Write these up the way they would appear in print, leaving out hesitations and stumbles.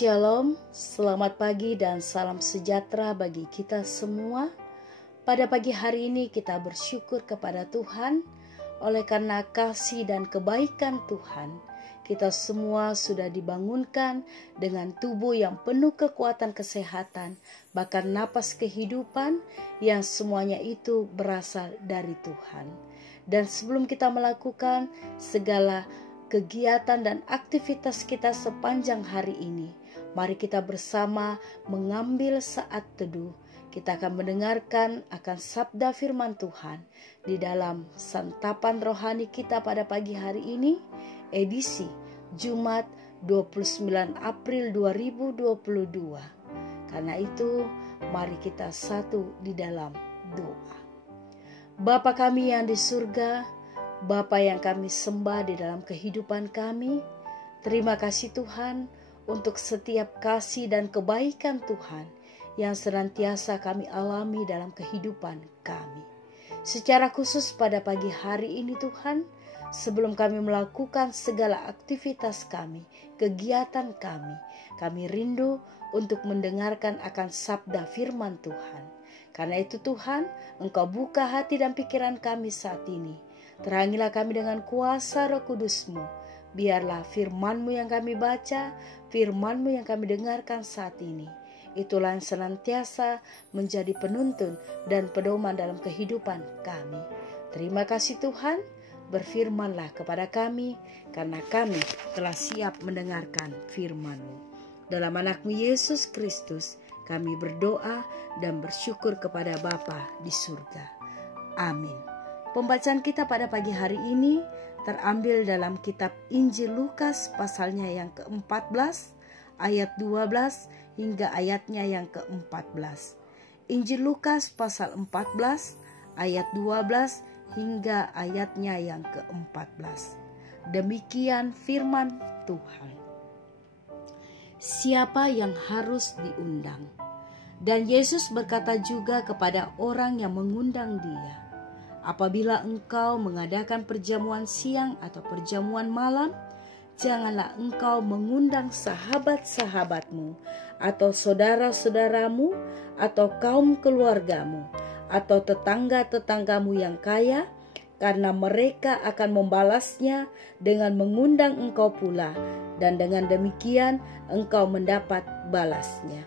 Shalom, selamat pagi dan salam sejahtera bagi kita semua. Pada pagi hari ini kita bersyukur kepada Tuhan oleh karena kasih dan kebaikan Tuhan. Kita semua sudah dibangunkan dengan tubuh yang penuh kekuatan kesehatan, bahkan napas kehidupan yang semuanya itu berasal dari Tuhan. Dan sebelum kita melakukan segala kegiatan dan aktivitas kita sepanjang hari ini, mari kita bersama mengambil saat teduh. Kita akan mendengarkan akan sabda firman Tuhan di dalam santapan rohani kita pada pagi hari ini, edisi Jumat 29 April 2022. Karena itu, mari kita satu di dalam doa. Bapa kami yang di surga, Bapa yang kami sembah di dalam kehidupan kami, terima kasih Tuhan untuk setiap kasih dan kebaikan Tuhan yang senantiasa kami alami dalam kehidupan kami. Secara khusus pada pagi hari ini Tuhan, sebelum kami melakukan segala aktivitas kami, kegiatan kami rindu untuk mendengarkan akan sabda firman Tuhan. Karena itu Tuhan, Engkau buka hati dan pikiran kami saat ini. Terangilah kami dengan kuasa Roh Kudus-Mu. Biarlah firman-Mu yang kami baca, firman-Mu yang kami dengarkan saat ini, itulah yang senantiasa menjadi penuntun dan pedoman dalam kehidupan kami. Terima kasih Tuhan, berfirmanlah kepada kami, karena kami telah siap mendengarkan firman-Mu. Dalam anak-Mu Yesus Kristus, kami berdoa dan bersyukur kepada Bapa di surga. Amin. Pembacaan kita pada pagi hari ini terambil dalam kitab Injil Lukas pasalnya yang ke-14, ayat 12 hingga ayatnya yang ke-14. Injil Lukas pasal 14, ayat 12 hingga ayatnya yang ke-14. Demikian firman Tuhan. Siapa yang harus diundang? Dan Yesus berkata juga kepada orang yang mengundang Dia, apabila engkau mengadakan perjamuan siang atau perjamuan malam, janganlah engkau mengundang sahabat-sahabatmu, atau saudara-saudaramu, atau kaum keluargamu, atau tetangga-tetanggamu yang kaya, karena mereka akan membalasnya dengan mengundang engkau pula, dan dengan demikian engkau mendapat balasnya.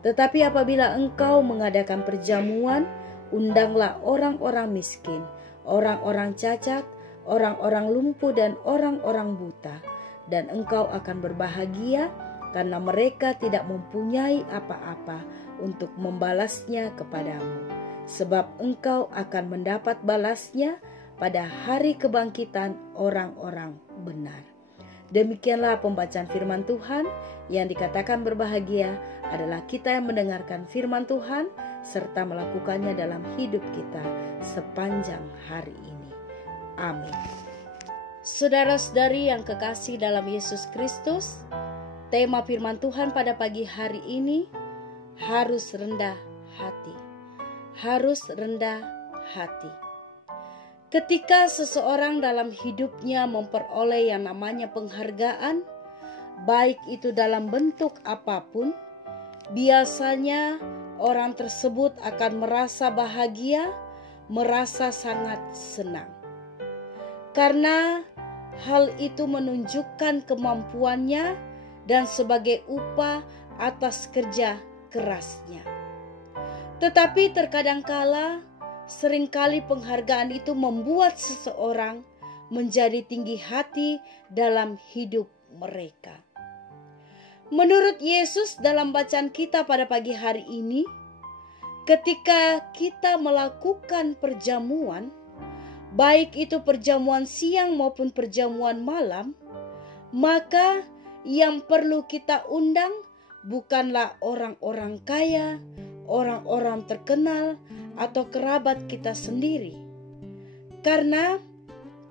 Tetapi apabila engkau mengadakan perjamuan, undanglah orang-orang miskin, orang-orang cacat, orang-orang lumpuh dan orang-orang buta, dan engkau akan berbahagia karena mereka tidak mempunyai apa-apa untuk membalasnya kepadamu. Sebab engkau akan mendapat balasnya pada hari kebangkitan orang-orang benar. Demikianlah pembacaan firman Tuhan. Yang dikatakan berbahagia adalah kita yang mendengarkan firman Tuhan serta melakukannya dalam hidup kita sepanjang hari ini. Amin. Saudara-saudari yang kekasih dalam Yesus Kristus, tema firman Tuhan pada pagi hari ini, harus rendah hati. Harus rendah hati. Ketika seseorang dalam hidupnya memperoleh yang namanya penghargaan, baik itu dalam bentuk apapun, biasanya orang tersebut akan merasa bahagia, merasa sangat senang. Karena hal itu menunjukkan kemampuannya dan sebagai upah atas kerja kerasnya. Tetapi terkadangkala, seringkali penghargaan itu membuat seseorang menjadi tinggi hati dalam hidup mereka. Menurut Yesus dalam bacaan kita pada pagi hari ini, ketika kita melakukan perjamuan, baik itu perjamuan siang maupun perjamuan malam, maka yang perlu kita undang bukanlah orang-orang kaya, orang-orang terkenal, atau kerabat kita sendiri. Karena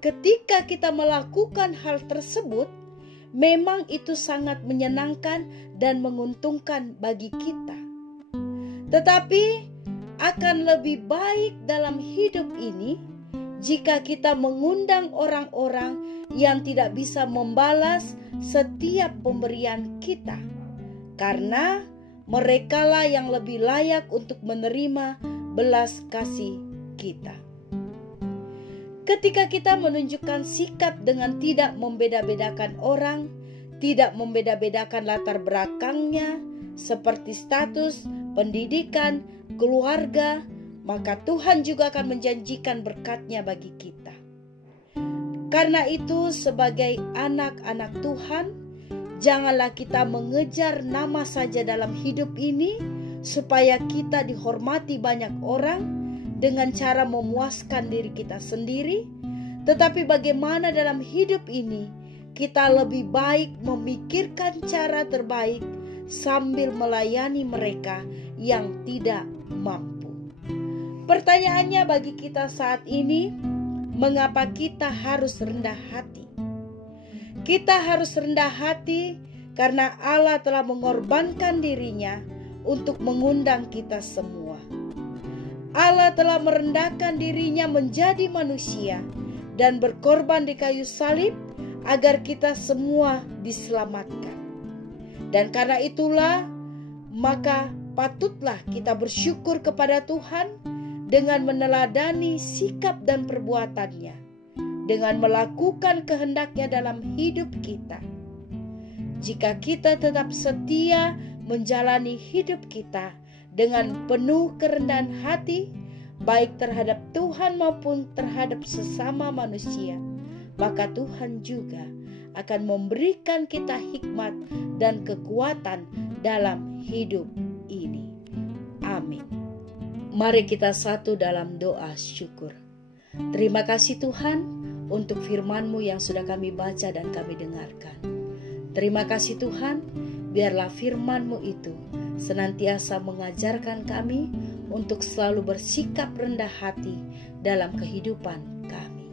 ketika kita melakukan hal tersebut, memang itu sangat menyenangkan dan menguntungkan bagi kita. Tetapi akan lebih baik dalam hidup ini jika kita mengundang orang-orang yang tidak bisa membalas setiap pemberian kita. karena merekalah yang lebih layak untuk menerima belas kasih kita. Ketika kita menunjukkan sikap dengan tidak membeda-bedakan orang, tidak membeda-bedakan latar belakangnya, seperti status, pendidikan, keluarga, maka Tuhan juga akan menjanjikan berkat-Nya bagi kita. Karena itu, sebagai anak-anak Tuhan, janganlah kita mengejar nama saja dalam hidup ini, supaya kita dihormati banyak orang dengan cara memuaskan diri kita sendiri. Tetapi bagaimana dalam hidup ini kita lebih baik memikirkan cara terbaik sambil melayani mereka yang tidak mampu. Pertanyaannya bagi kita saat ini, mengapa kita harus rendah hati? Kita harus rendah hati karena Allah telah mengorbankan dirinya untuk mengundang kita semua. Allah telah merendahkan dirinya menjadi manusia dan berkorban di kayu salib agar kita semua diselamatkan. Dan karena itulah, maka patutlah kita bersyukur kepada Tuhan dengan meneladani sikap dan perbuatannya, dengan melakukan kehendak-Nya dalam hidup kita. Jika kita tetap setia menjalani hidup kita dengan penuh kerendahan hati, baik terhadap Tuhan maupun terhadap sesama manusia, maka Tuhan juga akan memberikan kita hikmat dan kekuatan dalam hidup ini. Amin. Mari kita satu dalam doa syukur. Terima kasih Tuhan untuk firman-Mu yang sudah kami baca dan kami dengarkan. Terima kasih Tuhan, biarlah firman-Mu itu senantiasa mengajarkan kami untuk selalu bersikap rendah hati dalam kehidupan kami.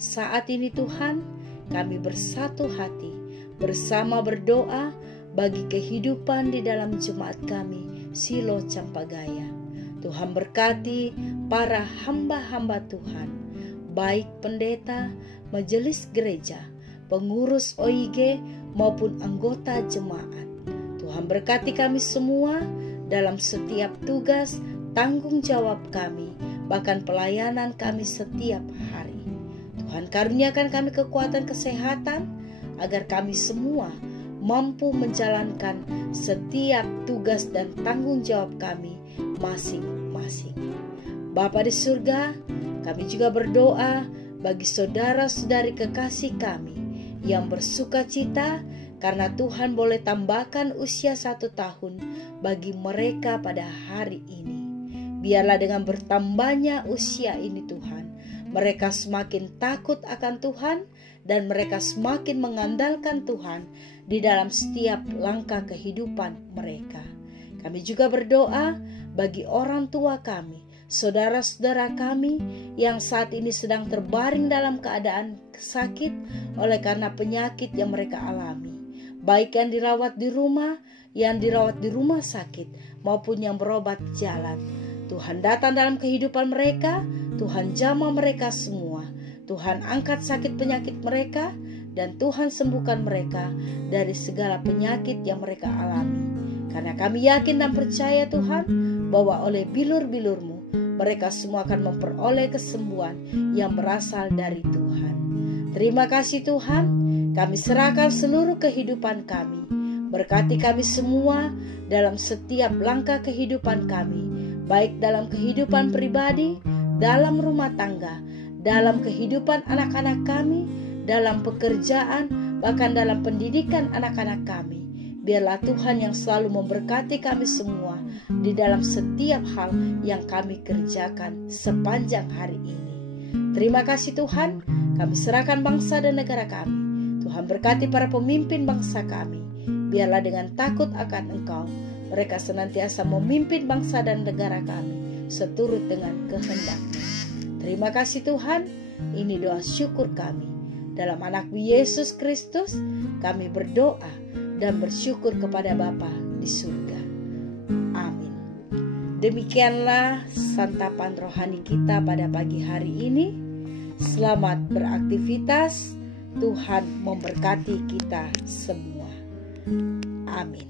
Saat ini Tuhan, kami bersatu hati bersama berdoa bagi kehidupan di dalam jemaat kami Silo Campagaya. Tuhan berkati para hamba-hamba Tuhan, baik pendeta, majelis gereja, pengurus OIG maupun anggota jemaat. Tuhan berkati kami semua dalam setiap tugas, tanggung jawab kami, bahkan pelayanan kami setiap hari. Tuhan karuniakan kami kekuatan kesehatan, agar kami semua mampu menjalankan setiap tugas dan tanggung jawab kami masing-masing. Bapa di surga, kami juga berdoa bagi saudara-saudari kekasih kami yang bersuka cita karena Tuhan boleh tambahkan usia 1 tahun bagi mereka pada hari ini. Biarlah dengan bertambahnya usia ini Tuhan, mereka semakin takut akan Tuhan dan mereka semakin mengandalkan Tuhan di dalam setiap langkah kehidupan mereka. Kami juga berdoa bagi orang tua kami, saudara-saudara kami yang saat ini sedang terbaring dalam keadaan sakit oleh karena penyakit yang mereka alami. Baik yang dirawat di rumah, yang dirawat di rumah sakit, maupun yang berobat jalan. Tuhan datang dalam kehidupan mereka, Tuhan jamah mereka semua. Tuhan angkat sakit penyakit mereka, dan Tuhan sembuhkan mereka dari segala penyakit yang mereka alami. Karena kami yakin dan percaya Tuhan, bahwa oleh bilur-bilur-Mu, mereka semua akan memperoleh kesembuhan yang berasal dari Tuhan. Terima kasih Tuhan, kami serahkan seluruh kehidupan kami. Berkati kami semua dalam setiap langkah kehidupan kami, baik dalam kehidupan pribadi, dalam rumah tangga, dalam kehidupan anak-anak kami, dalam pekerjaan, bahkan dalam pendidikan anak-anak kami. Biarlah Tuhan yang selalu memberkati kami semua di dalam setiap hal yang kami kerjakan sepanjang hari ini. Terima kasih Tuhan, kami serahkan bangsa dan negara kami. Tuhan berkati para pemimpin bangsa kami. Biarlah dengan takut akan Engkau, mereka senantiasa memimpin bangsa dan negara kami seturut dengan kehendak-Mu. Terima kasih Tuhan, ini doa syukur kami. Dalam anak-Mu Yesus Kristus, kami berdoa dan bersyukur kepada Bapa di surga. Amin. Demikianlah santapan rohani kita pada pagi hari ini. Selamat beraktivitas. Tuhan memberkati kita semua. Amin.